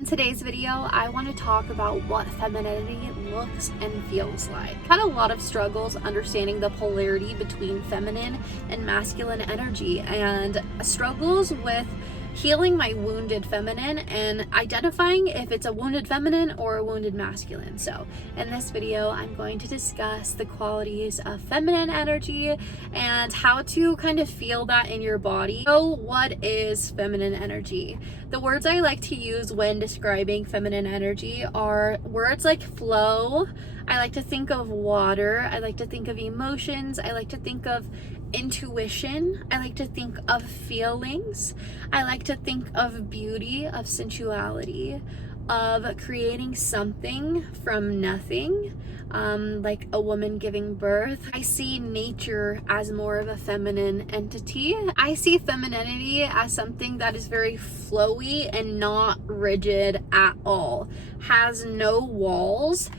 In today's video, I want to talk about what femininity looks and feels like. I've had a lot of struggles understanding the polarity between feminine and masculine energy, and struggles with healing my wounded feminine and identifying if it's a wounded feminine or a wounded masculine. So in this video, I'm going to discuss the qualities of feminine energy and how to kind of feel that in your body. So what is feminine energy? The words I like to use when describing feminine energy are words like flow. I like to think of water. I like to think of emotions. I like to think of intuition. I like to think of feelings. I like to think of beauty, of sensuality, of creating something from nothing, like a woman giving birth. I see nature as more of a feminine entity. I see femininity as something that is very flowy and not rigid at all, has no walls.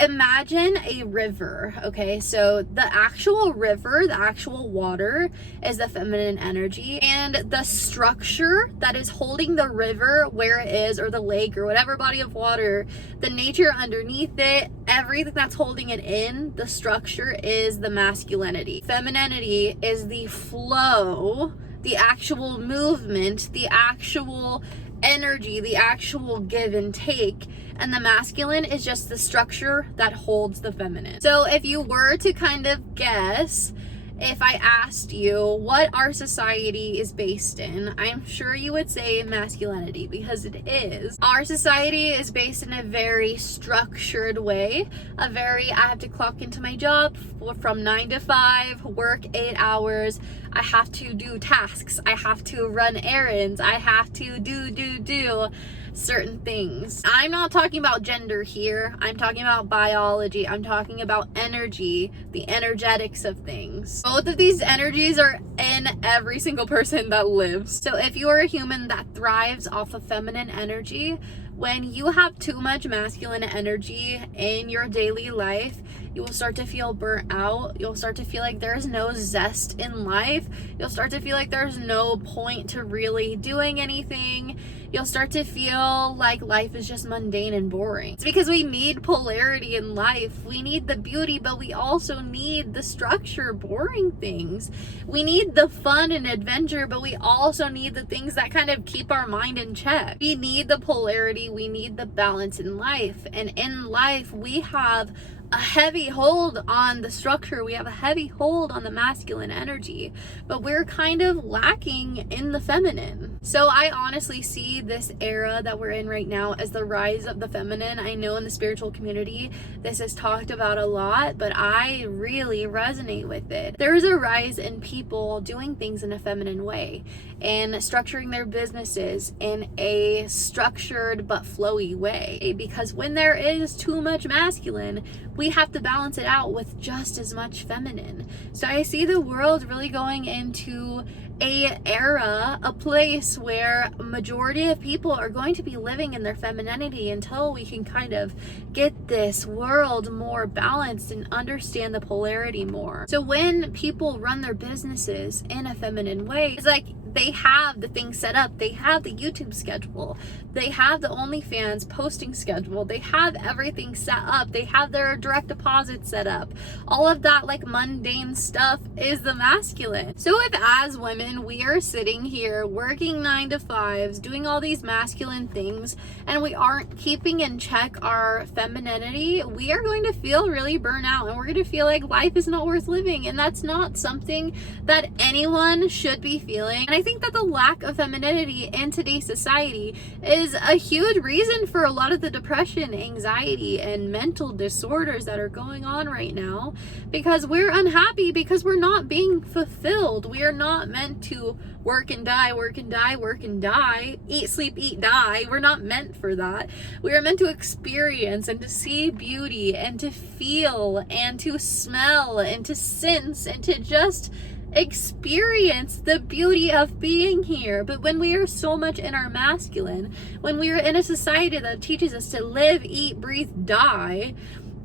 Imagine a river, okay? So the actual river, the actual water is the feminine energy, and the structure that is holding the river where it is, or the lake or whatever body of water, the nature underneath it, everything that's holding it in, the structure is the masculinity. Femininity is the flow, the actual movement, the actual energy, the actual give and take, and the masculine is just the structure that holds the feminine. So if you were to kind of guess, if I asked you what our society is based in, I'm sure you would say masculinity, because it is. Our society is based in a very structured way, I have to clock into my job from 9 to 5, work 8 hours, I have to do tasks, I have to run errands, I have to do certain things. I'm not talking about gender here. I'm talking about biology. I'm talking about energy, the energetics of things. Both of these energies are in every single person that lives. So if you are a human that thrives off of feminine energy, when you have too much masculine energy in your daily life, you will start to feel burnt out. You'll start to feel like there's no zest in life. You'll start to feel like there's no point to really doing anything. You'll start to feel like life is just mundane and boring. It's because we need polarity in life. We need the beauty, but we also need the structure, boring things. We need the fun and adventure, but we also need the things that kind of keep our mind in check. We need the polarity. We need the balance in life. And in life, we have a heavy hold on the structure. We have a heavy hold on the masculine energy, but we're kind of lacking in the feminine. So I honestly see this era that we're in right now as the rise of the feminine. I know in the spiritual community this is talked about a lot, but I really resonate with it. There is a rise in people doing things in a feminine way and structuring their businesses in a structured but flowy way, because when there is too much masculine, we have to balance it out with just as much feminine. So I see the world really going into a place where a majority of people are going to be living in their femininity until we can kind of get this world more balanced and understand the polarity more. So when people run their businesses in a feminine way, it's like they have the things set up. They have the YouTube schedule. They have the OnlyFans posting schedule. They have everything set up. They have their direct deposit set up. All of that like mundane stuff is the masculine. So if as women we are sitting here working 9 to 5s, doing all these masculine things, and we aren't keeping in check our femininity, we are going to feel really burnt out, and we're going to feel like life is not worth living, and that's not something that anyone should be feeling. And I think that the lack of femininity in today's society is a huge reason for a lot of the depression, anxiety, and mental disorders that are going on right now, because we're unhappy because we're not being fulfilled. We are not meant to work and die, work and die, work and die, eat, sleep, eat, die. We're not meant for that. We are meant to experience and to see beauty and to feel and to smell and to sense and to just experience the beauty of being here. But when we are so much in our masculine, when we are in a society that teaches us to live, eat, breathe, die,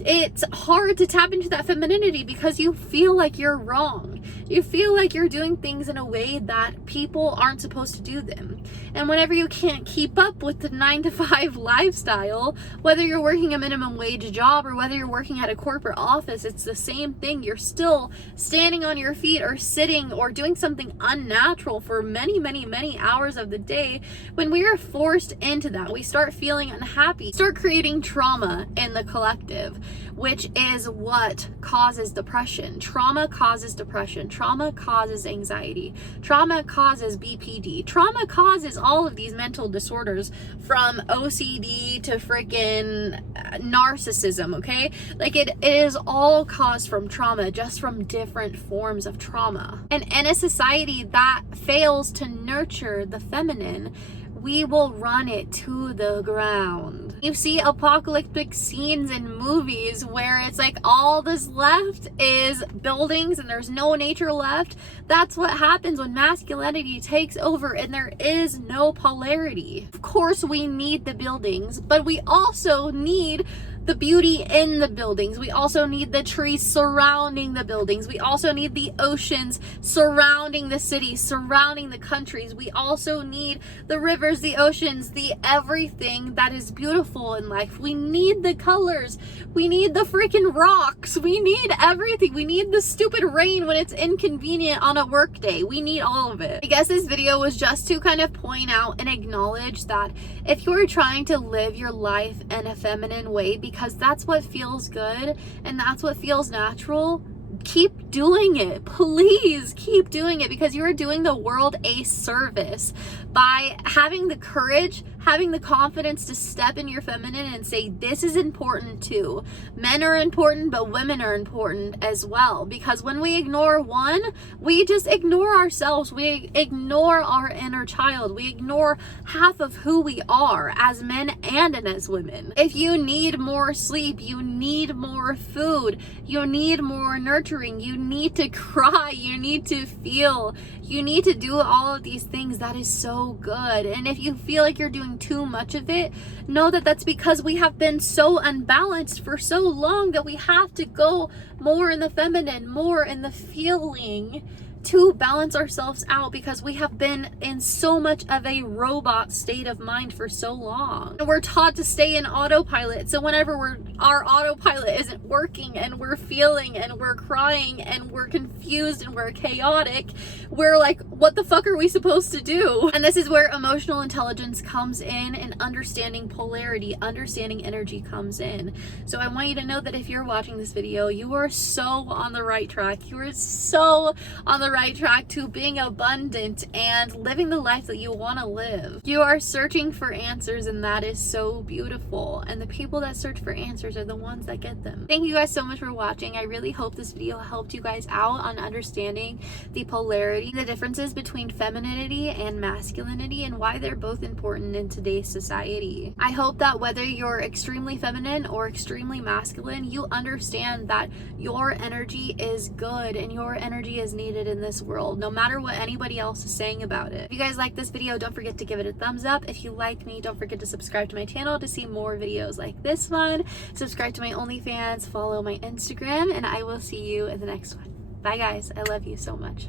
it's hard to tap into that femininity because you feel like you're wrong. You feel like you're doing things in a way that people aren't supposed to do them. And whenever you can't keep up with the 9-to-5 lifestyle, whether you're working a minimum wage job or whether you're working at a corporate office, it's the same thing. You're still standing on your feet or sitting or doing something unnatural for many, many, many hours of the day. When we are forced into that, we start feeling unhappy, start creating trauma in the collective, which is what causes depression. Trauma causes depression. Trauma causes anxiety. Trauma causes BPD. Trauma causes all of these mental disorders, from OCD to freaking narcissism, okay? Like it is all caused from trauma, just from different forms of trauma. And in a society that fails to nurture the feminine, we will run it to the ground. You see apocalyptic scenes in movies where it's like all that's left is buildings and there's no nature left. That's what happens when masculinity takes over and there is no polarity. Of course, we need the buildings, but we also need the beauty in the buildings. We also need the trees surrounding the buildings. We also need the oceans surrounding the cities, surrounding the countries. We also need the rivers, the oceans, the everything that is beautiful in life. We need the colors. We need the freaking rocks. We need everything. We need the stupid rain when it's inconvenient on a work day. We need all of it. I guess this video was just to kind of point out and acknowledge that if you're trying to live your life in a feminine way, because that's what feels good and that's what feels natural, keep doing it. Please keep doing it, because you are doing the world a service by having the courage, having the confidence to step in your feminine and say, this is important too. Men are important, but women are important as well. Because when we ignore one, we just ignore ourselves. We ignore our inner child. We ignore half of who we are as men and as women. If you need more sleep, you need more food, you need more nurturing, you need to cry, you need to feel, you need to do all of these things. That is so good. And if you feel like you're doing too much of it, know that that's because we have been so unbalanced for so long that we have to go more in the feminine, more in the feeling, to balance ourselves out, because we have been in so much of a robot state of mind for so long. And we're taught to stay in autopilot. So whenever our autopilot isn't working and we're feeling and we're crying and we're confused and we're chaotic, we're like, what the fuck are we supposed to do? And this is where emotional intelligence comes in, and understanding polarity, understanding energy comes in. So I want you to know that if you're watching this video, you are so on the right track. You are so on the right track to being abundant and living the life that you want to live. You are searching for answers, and that is so beautiful. And the people that search for answers are the ones that get them. Thank you guys so much for watching. I really hope this video helped you guys out on understanding the polarity, the differences between femininity and masculinity, and why they're both important in today's society. I hope that whether you're extremely feminine or extremely masculine, you understand that your energy is good and your energy is needed in this world, no matter what anybody else is saying about it. If you guys like this video, don't forget to give it a thumbs up. If you like me, don't forget to subscribe to my channel to see more videos like this one. Subscribe to my OnlyFans, follow my Instagram, and I will see you in the next one. Bye guys, I love you so much.